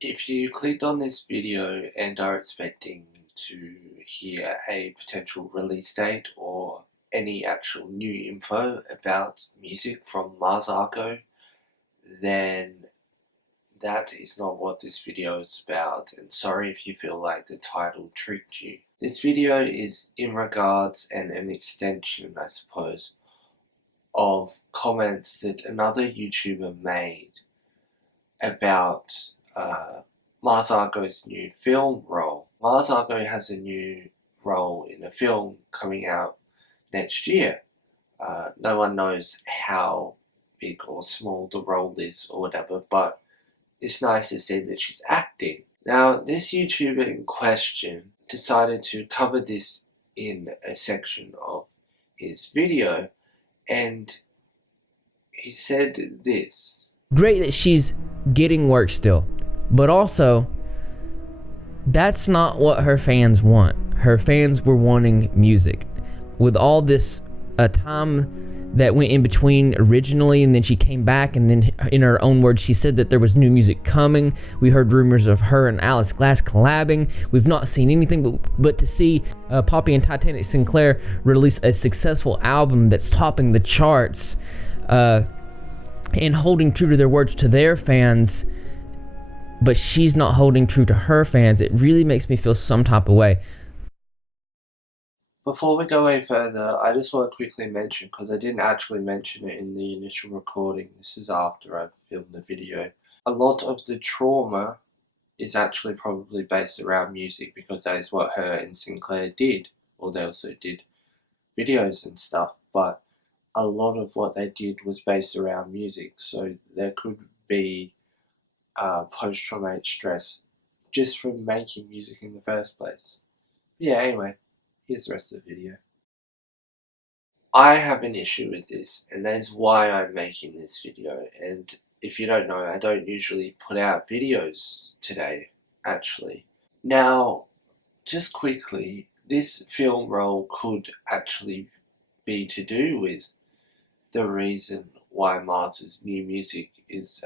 If you clicked on this video and are expecting to hear a potential release date or any actual new info about music from Mars Argo, then that is not what this video is about, and sorry if you feel like the title tricked you. This video is in regards and an extension, I suppose, of comments that another YouTuber made about Mars Argo's new film role. Mars Argo has a new role in a film coming out next year. No one knows how big or small the role is or whatever, but it's nice to see that she's acting. Now, this YouTuber in question decided to cover this in a section of his video, and he said this. Great that she's getting work still, but also that's not what her fans want. Her fans were wanting music. With all this time that went in between originally, and then she came back, and then in her own words she said that there was new music coming. We heard rumors of her and Alice Glass collabing. We've not seen anything, but to see Poppy and Titanic Sinclair release a successful album that's topping the charts and holding true to their words to their fans, but she's not holding true to her fans, it really makes me feel some type of way. Before we go any further, I just want to quickly mention, because I didn't actually mention it in the initial recording, this is after I've filmed the video, a lot of the trauma is actually probably based around music, because that is what her and Sinclair did. Well, they also did videos and stuff, but a lot of what they did was based around music, so there could be post-traumatic stress just from making music in the first place. Yeah, anyway, here's the rest of the video. I have an issue with this, and that is why I'm making this video. And if you don't know, I don't usually put out videos today, actually. Now, just quickly, this film role could actually be to do with the reason why Mars's new music is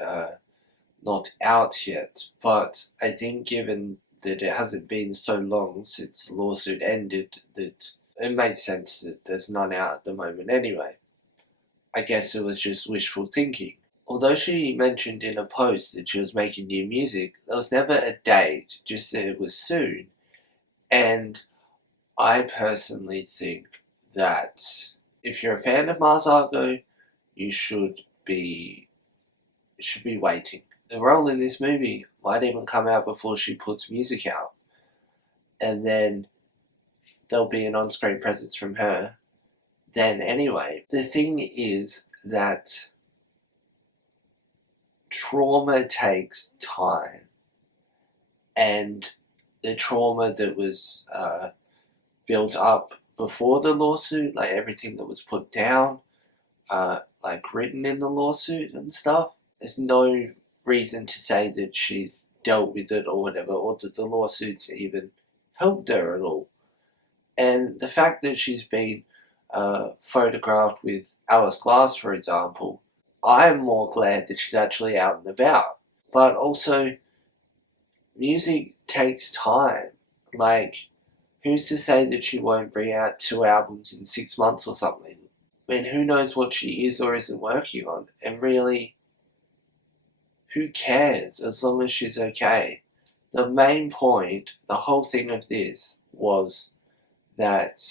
not out yet, but I think given that it hasn't been so long since the lawsuit ended, that it makes sense that there's none out at the moment anyway. I guess it was just wishful thinking. Although she mentioned in a post that she was making new music, there was never a date, just that it was soon. And I personally think that if you're a fan of Mars Argo, you should be waiting. The role in this movie might even come out before she puts music out, and then there'll be an on-screen presence from her then anyway. The thing is that trauma takes time, and the trauma that was built up before the lawsuit, like everything that was put down, like written in the lawsuit and stuff, there's no reason to say that she's dealt with it or whatever, or that the lawsuits even helped her at all. And the fact that she's been photographed with Alice Glass, for example, I'm more glad that she's actually out and about. But also, music takes time. Like, who's to say that she won't bring out 2 albums in 6 months or something? I mean, who knows what she is or isn't working on? And really, who cares as long as she's okay? The main point, the whole thing of this, was that,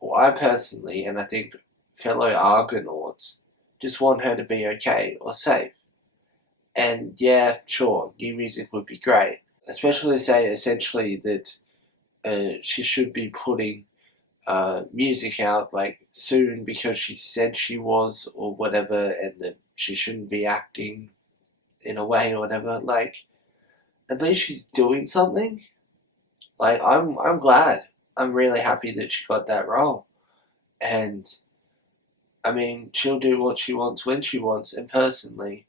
well, I personally, and I think fellow Argonauts, just want her to be okay or safe. And yeah, sure, new music would be great. Especially to say essentially that she should be putting music out like soon because she said she was or whatever, and that she shouldn't be acting in a way or whatever. Like, at least she's doing something. Like, I'm glad. I'm really happy that she got that role. And I mean, she'll do what she wants when she wants, and personally,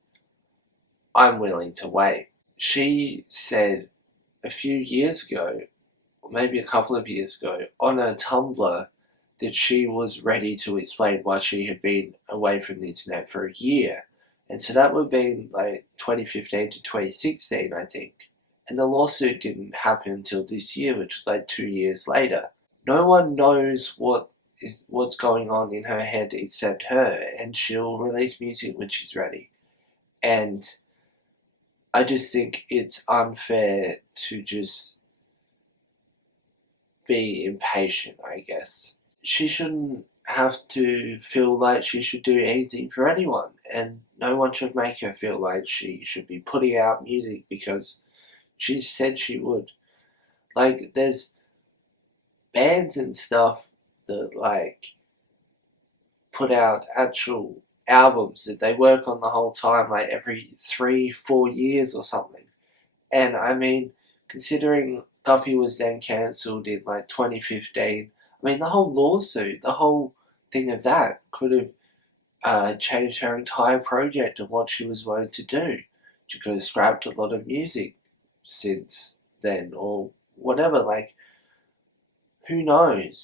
I'm willing to wait. She said a few years ago, or maybe a couple of years ago, on her Tumblr, that she was ready to explain why she had been away from the internet for a year. And so that would have been like 2015 to 2016, I think. And the lawsuit didn't happen until this year, which was like 2 years later. No one knows what's going on in her head except her, and she'll release music when she's ready. And I just think it's unfair to just be impatient, I guess. She shouldn't have to feel like she should do anything for anyone, and no one should make her feel like she should be putting out music because she said she would. Like, there's bands and stuff that, like, put out actual albums that they work on the whole time, like every 3-4 years or something. And I mean, considering Guppy was then cancelled in like 2015, I mean, the whole lawsuit, the whole thing of that could have changed her entire project and what she was going to do. She could have scrapped a lot of music since then, or whatever. Like, who knows?